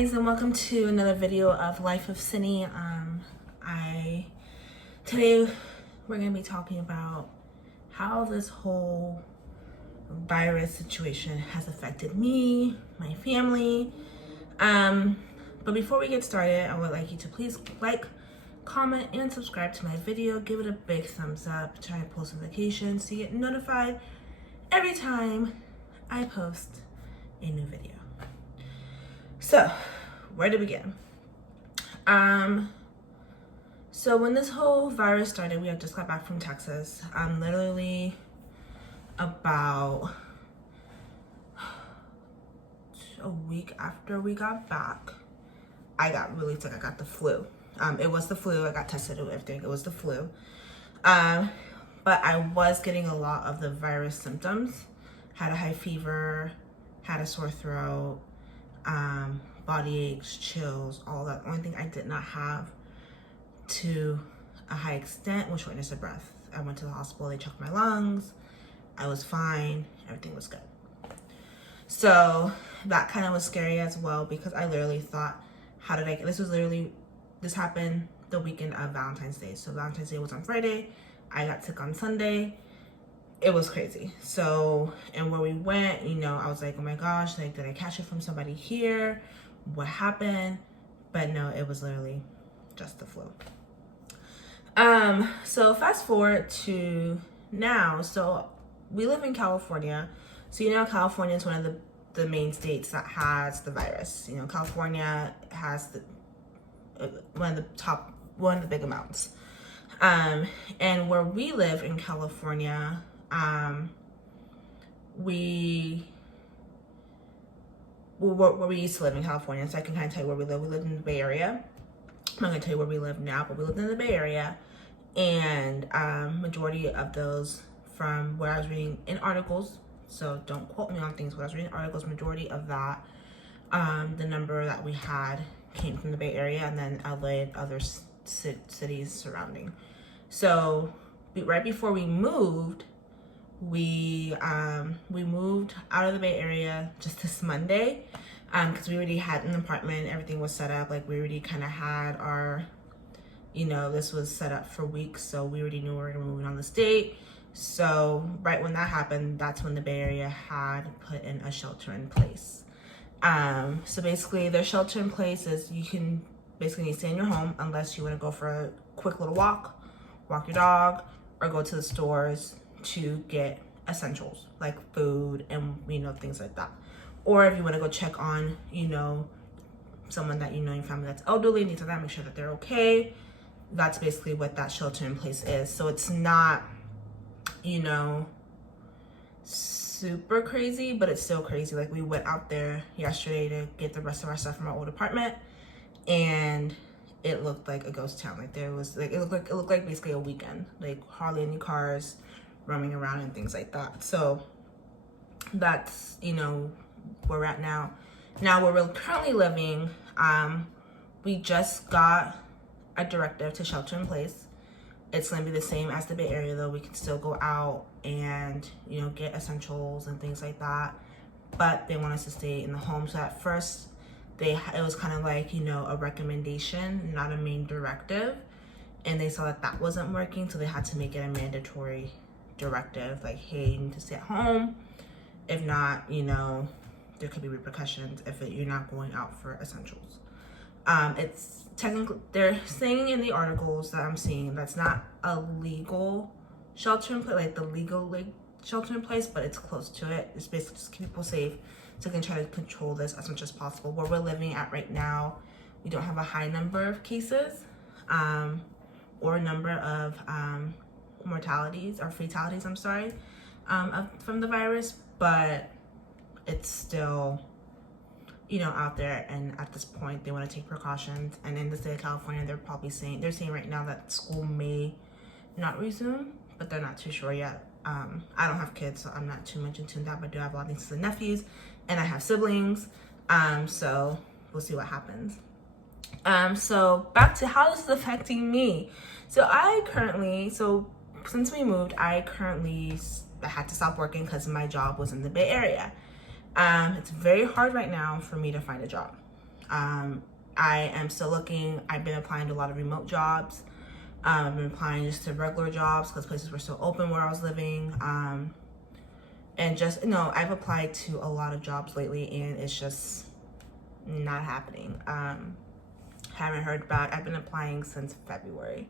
guys, and welcome to another video of Life of Cindy. Today we're gonna be talking about how this whole virus situation has affected me, my family. But before we get started, I would like you to please like, comment, and subscribe to my video. Give it a big thumbs up. Turn on post notifications so you get notified every time I post a new video. So, where to begin? So when this whole virus started, we had just got back from Texas. Literally about a week after we got back, I got really sick. I got the flu. It was the flu. I got tested and everything. It was the flu. But I was getting a lot of the virus symptoms. Had a high fever, had a sore throat, body aches, chills, all that. The only thing I did not have to a high extent was shortness of breath. I went to the hospital, they checked my lungs, I was fine, everything was good. So that kind of was scary as well, because I literally thought, how did I get this happened the weekend of Valentine's Day. So Valentine's Day was on Friday, I got sick on Sunday. It was crazy. So, and where we went, I was like, oh my gosh, like, did I catch it from somebody here? What happened? But no, it was literally just the flu. So fast forward to now. So we live in California. So California is one of the main states that has the virus. California has one of the big amounts. And where we live in California, where we used to live in California, so I can kind of tell you where we live. We lived in the Bay Area. I'm not going to tell you where we live now, but we lived in the Bay Area. And majority of those, from what I was reading in articles, so don't quote me on things, but I was reading articles, majority of that, the number that we had came from the Bay Area, and then LA and other cities surrounding. So right before we moved, we moved out of the Bay Area just this Monday, because we already had an apartment, everything was set up, like we already kind of had our, this was set up for weeks, so we already knew we were moving on this date. So right when that happened, that's when the Bay Area had put in a shelter in place. So basically their shelter in place is you can basically stay in your home unless you want to go for a quick little walk your dog, or go to the stores to get essentials like food and things like that. Or if you want to go check on someone that in your family that's elderly, things like that, make sure that they're okay. That's basically what that shelter in place is. So it's not super crazy, but it's still crazy. Like, we went out there yesterday to get the rest of our stuff from our old apartment, and it looked like a ghost town. Like, there was like it looked like basically a weekend. Like, hardly any cars roaming around and things like that. So that's where we're at now. Now where we're currently living, we just got a directive to shelter in place. It's gonna be the same as the Bay Area, though. We can still go out and get essentials and things like that, but they want us to stay in the home. So at first it was kind of like a recommendation, not a main directive, and they saw that wasn't working, so they had to make it a mandatory directive, like, hey, you need to stay at home. If not, there could be repercussions if you're not going out for essentials. It's technically, they're saying in the articles that I'm seeing, that's not a legal shelter in place, like the legal shelter in place, but it's close to it. It's basically just keep people safe, so we can try to control this as much as possible. Where we're living at right now, we don't have a high number of cases, or a number of mortalities or fatalities, I'm sorry, from the virus, but it's still out there, and at this point they want to take precautions. And in the state of California, they're saying right now that school may not resume, but they're not too sure yet. I don't have kids, so I'm not too much into that, but I do have a lot of nieces and nephews, and I have siblings, so we'll see what happens. So back to how this is affecting me. So since we moved, I had to stop working because my job was in the Bay Area. It's very hard right now for me to find a job. I am still looking. I've been applying to a lot of remote jobs. I've been applying just to regular jobs because places were still open where I was living. And just, I've applied to a lot of jobs lately and it's just not happening. Haven't heard back. I've been applying since February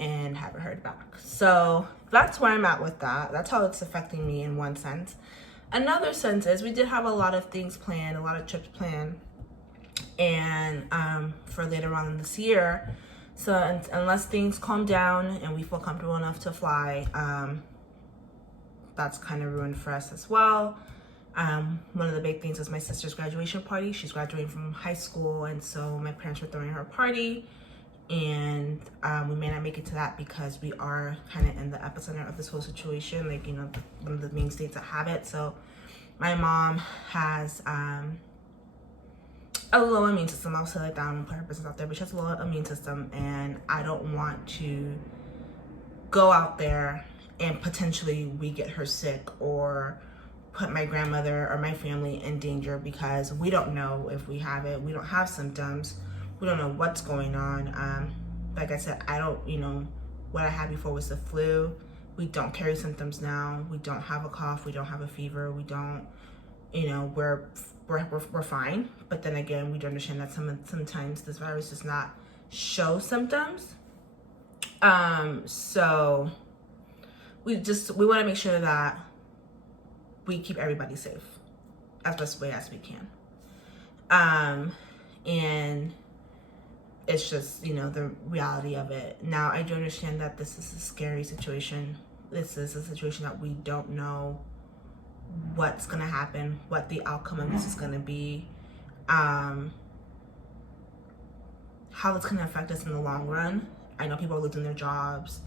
and haven't heard back. So that's where I'm at with that. That's how it's affecting me in one sense. Another sense is we did have a lot of things planned, a lot of trips planned, and for later on in this year. So unless things calm down and we feel comfortable enough to fly, that's kind of ruined for us as well. One of the big things was my sister's graduation party. She's graduating from high school, and so my parents were throwing her a party, and we may not make it to that because we are kind of in the epicenter of this whole situation, like, one of the main states that have it. So my mom has a low immune system. I'll say like that and put her business out there, but she has a low immune system, and I don't want to go out there and potentially we get her sick or put my grandmother or my family in danger because we don't know if we have it. We don't have symptoms. We don't know what's going on. Like I said, I don't, what I had before was the flu. We don't carry symptoms now. We don't have a cough. We don't have a fever. We don't, we're fine. But then again, we do understand that sometimes this virus does not show symptoms. So we want to make sure that we keep everybody safe as best way as we can. And it's just, the reality of it. Now, I do understand that this is a scary situation. This is a situation that we don't know what's going to happen, what the outcome of this is going to be, how it's going to affect us in the long run. I know people are losing their jobs,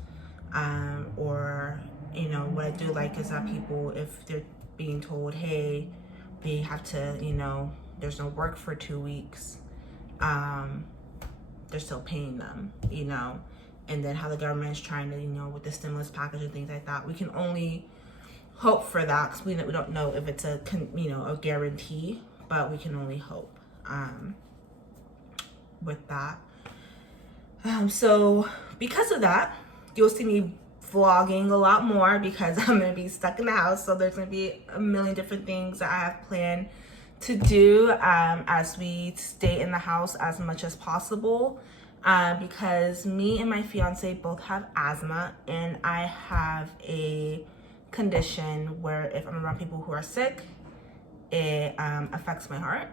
or, what I do like is that people, if they're being told, hey, we have to, there's no work for 2 weeks, they're still paying them, and then how the government's trying to, with the stimulus package and things like that. We can only hope for that because we don't know if it's a guarantee, but we can only hope with that. So because of that, you'll see me vlogging a lot more because I'm going to be stuck in the house. So there's going to be a million different things that I have planned to do as we stay in the house as much as possible, because me and my fiance both have asthma, and I have a condition where if I'm around people who are sick, it affects my heart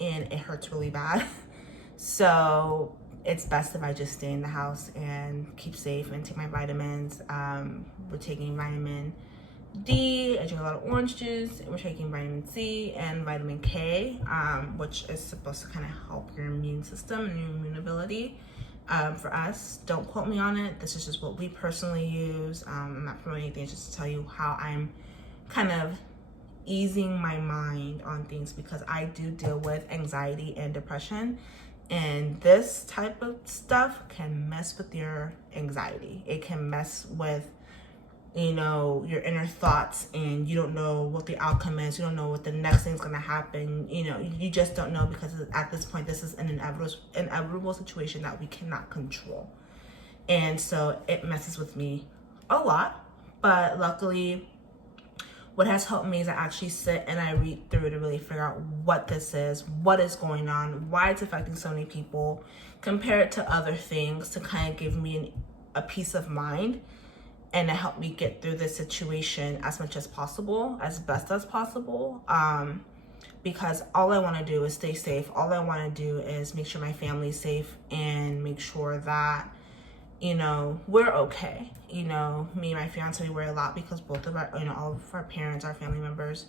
and it hurts really bad. So it's best if I just stay in the house and keep safe and take my vitamins. We're taking vitamin D, I drink a lot of orange juice, we're taking vitamin C and vitamin K, which is supposed to kind of help your immune system and your immune ability. For us, don't quote me on it, this is just what we personally use. I'm not promoting anything, it's just to tell you how I'm kind of easing my mind on things, because I do deal with anxiety and depression, and this type of stuff can mess with your anxiety. It can mess with your inner thoughts, and you don't know what the outcome is. You don't know what the next thing's gonna happen. You just don't know, because at this point, this is an inevitable situation that we cannot control. And so it messes with me a lot. But luckily, what has helped me is I actually sit and I read through to really figure out what this is, what is going on, why it's affecting so many people, compare it to other things to kind of give me a peace of mind, and to help me get through this situation as much as possible, as best as possible. Because all I want to do is stay safe. All I want to do is make sure my family's safe and make sure that, we're okay. Me and my fiance, we worry a lot because both of our, all of our parents, our family members,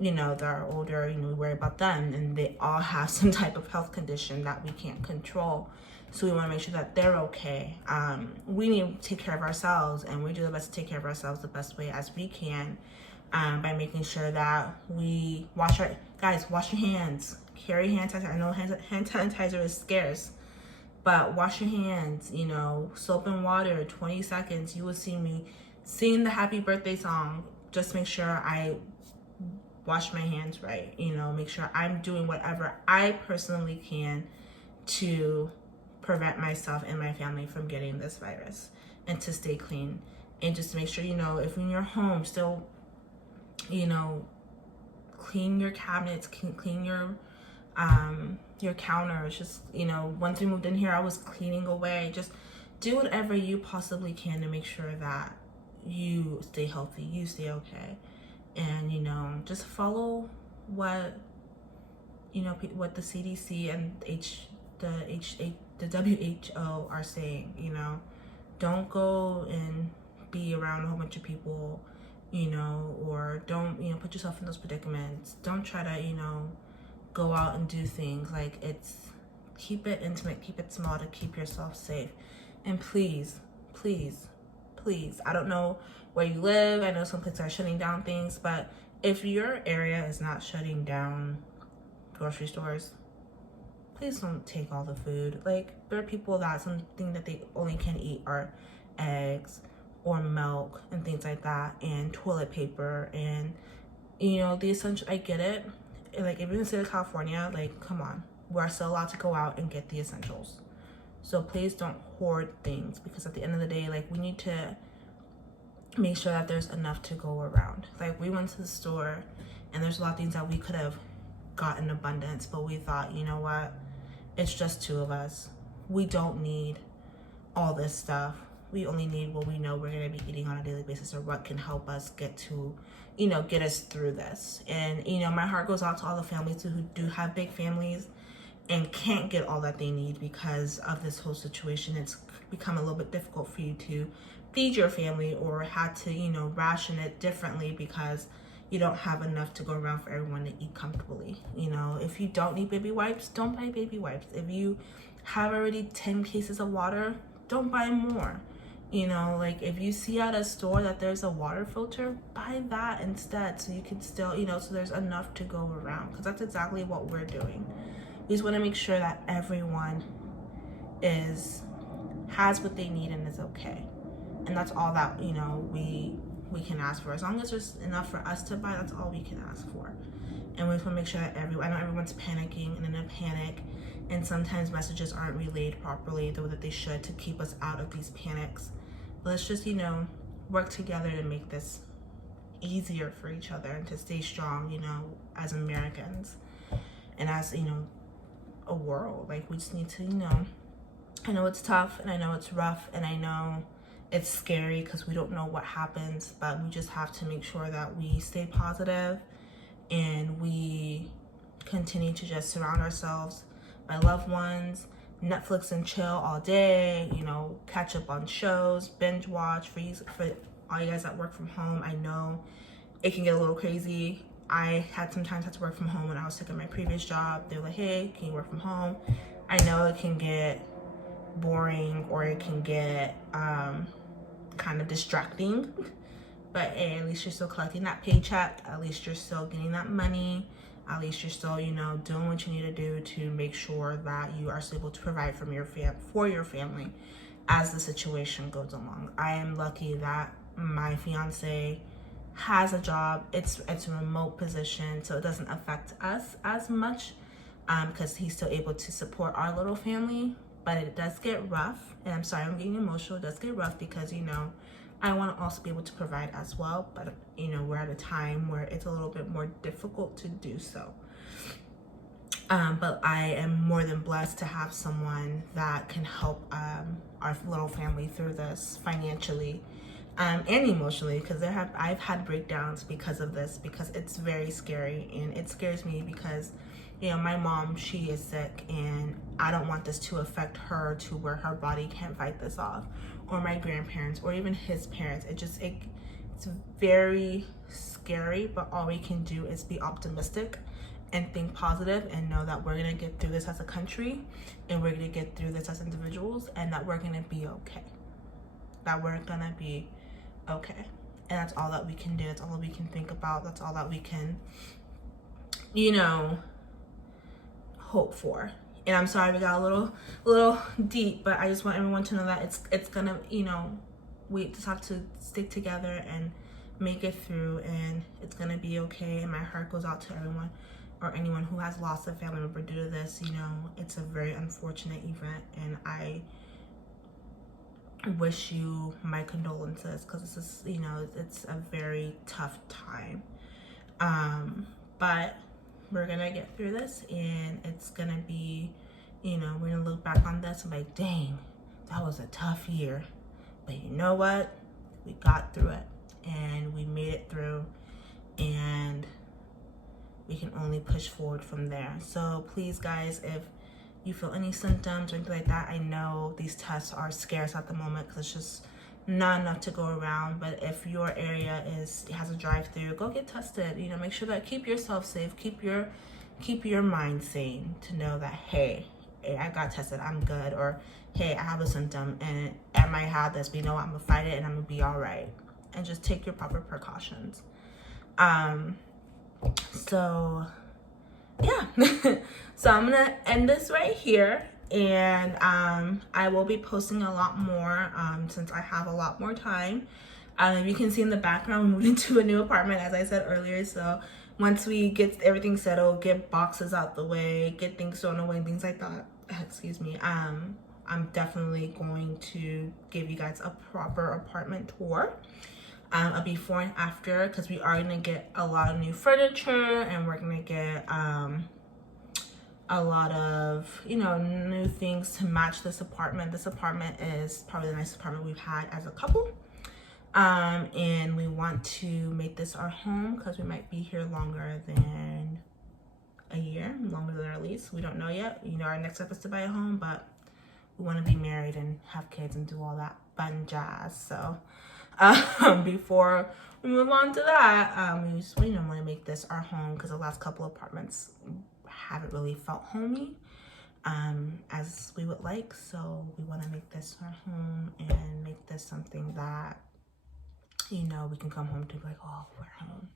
they're older, we worry about them, and they all have some type of health condition that we can't control. So we want to make sure that they're okay. We need to take care of ourselves, and we do the best to take care of ourselves the best way as we can, by making sure that we wash your hands, carry hand sanitizer. I know hand sanitizer is scarce, but wash your hands, soap and water, 20 seconds. You will see me sing the happy birthday song. Just make sure I wash my hands right, you know, make sure I'm doing whatever I personally can to prevent myself and my family from getting this virus, and to stay clean, and just make sure, you know, if in your home still, you know, clean your cabinets, clean your counters. Just, you know, once we moved in here, I was cleaning away. Just do whatever you possibly can to make sure that you stay healthy, you stay okay, and, you know, just follow what, you know, what the CDC and the WHO are saying. You know, don't go and be around a whole bunch of people, you know, or don't, you know, put yourself in those predicaments. Don't try to, you know, go out and do things. Like, it's, keep it intimate, keep it small, to keep yourself safe. And please, please, please, I don't know where you live. I know some places are shutting down things, but if your area is not shutting down grocery stores, please don't take all the food. Like, there are people that something that they only can eat are eggs or milk and things like that, and toilet paper, and, you know, the essential. I get it. Like, if you're in the state of California, like, come on, we're still allowed to go out and get the essentials. So please don't hoard things, because at the end of the day, like, we need to make sure that there's enough to go around. Like, we went to the store and there's a lot of things that we could have got in abundance, but we thought, you know what, it's just two of us. We don't need all this stuff. We only need what we know we're going to be eating on a daily basis, or what can help us get to, you know, get us through this. And, you know, my heart goes out to all the families who do have big families and can't get all that they need because of this whole situation. It's become a little bit difficult for you to feed your family, or had to, you know, ration it differently because you don't have enough to go around for everyone to eat comfortably. You know, if you don't need baby wipes, don't buy baby wipes. If you have already 10 cases of water, don't buy more. You know, like, if you see at a store that there's a water filter, buy that instead, so you can still, you know, so there's enough to go around, because that's exactly what we're doing. We just want to make sure that everyone has what they need and is okay. And that's all that, you know, we can ask for. As long as there's enough for us to buy, that's all we can ask for. And we just want to make sure that I know everyone's panicking and in a panic, and sometimes messages aren't relayed properly the way that they should, to keep us out of these panics. But let's just, you know, work together to make this easier for each other, and to stay strong, you know, as Americans, and as, you know, a world. Like, we just need to, you know, I know it's tough, and I know it's rough, and I know it's scary because we don't know what happens, but we just have to make sure that we stay positive, and we continue to just surround ourselves by loved ones, Netflix and chill all day, you know, catch up on shows, binge watch. For all you guys that work from home, I know it can get a little crazy. I sometimes had to work from home when I was sick at my previous job. They were like, hey, can you work from home? I know it can get boring, or it can get kind of distracting, but hey, at least you're still collecting that paycheck. At least you're still getting that money. At least you're still, you know, doing what you need to do to make sure that you are still able to provide for your family as the situation goes along. I am lucky that my fiance has a job. It's a remote position, so it doesn't affect us as much, because he's still able to support our little family. But it does get rough, and I'm sorry I'm getting emotional. It does get rough because, you know, I want to also be able to provide as well, but, you know, we're at a time where it's a little bit more difficult to do so. But I am more than blessed to have someone that can help our little family through this financially, and emotionally, because I've had breakdowns because of this, because it's very scary, and it scares me because, you know, my mom, she is sick, and I don't want this to affect her to where her body can't fight this off, or my grandparents, or even his parents. It's very scary, but all we can do is be optimistic and think positive, and know that we're gonna get through this as a country, and we're gonna get through this as individuals, and that we're gonna be okay. That we're gonna be okay. And that's all that we can do. That's all that we can think about. That's all that we can, you know, hope for. And I'm sorry we got a little deep, but I just want everyone to know that it's gonna, you know, we just have to stick together and make it through, and it's gonna be okay. And my heart goes out to everyone or anyone who has lost a family member due to this. You know, it's a very unfortunate event, and I wish you my condolences, because this is, you know, it's a very tough time. But we're gonna get through this, and it's gonna be, you know, we're gonna look back on this and be like, dang, that was a tough year, but you know what, we got through it and we made it through, and we can only push forward from there. So please guys, if you feel any symptoms or anything like that, I know these tests are scarce at the moment because it's just not enough to go around, but if your area has a drive-through, go get tested. You know, make sure that, keep yourself safe, keep your mind sane to know that, hey, I got tested, I'm good, or hey, I have a symptom and I might have this, but you know what, I'm gonna fight it and I'm gonna be all right. And just take your proper precautions. So yeah. So I'm gonna end this right here, and I will be posting a lot more since I have a lot more time. You can see in the background, we moved into a new apartment, as I said earlier. So once we get everything settled, get boxes out the way, get things thrown away, and things like that, excuse me, I'm definitely going to give you guys a proper apartment tour, a before and after, because we are gonna get a lot of new furniture, and we're gonna get a lot of, you know, new things to match this apartment. This apartment is probably the nicest apartment we've had as a couple, and we want to make this our home because we might be here longer than a year, longer than our lease. We don't know yet. You know, our next step is to buy a home, but we want to be married and have kids and do all that fun jazz. So before we move on to that, we just, you know, want to make this our home because the last couple apartments haven't really felt homey as we would like. So we want to make this our home and make this something that, you know, we can come home to, like, oh, we're home.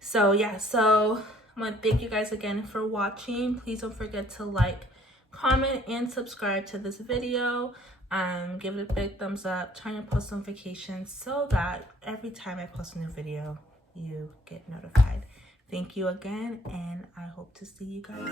So yeah, so I want to thank you guys again for watching. Please don't forget to like, comment, and subscribe to this video. Give it a big thumbs up, turn your post notifications so that every time I post a new video, you get notified. Thank you again, and I hope to see you guys.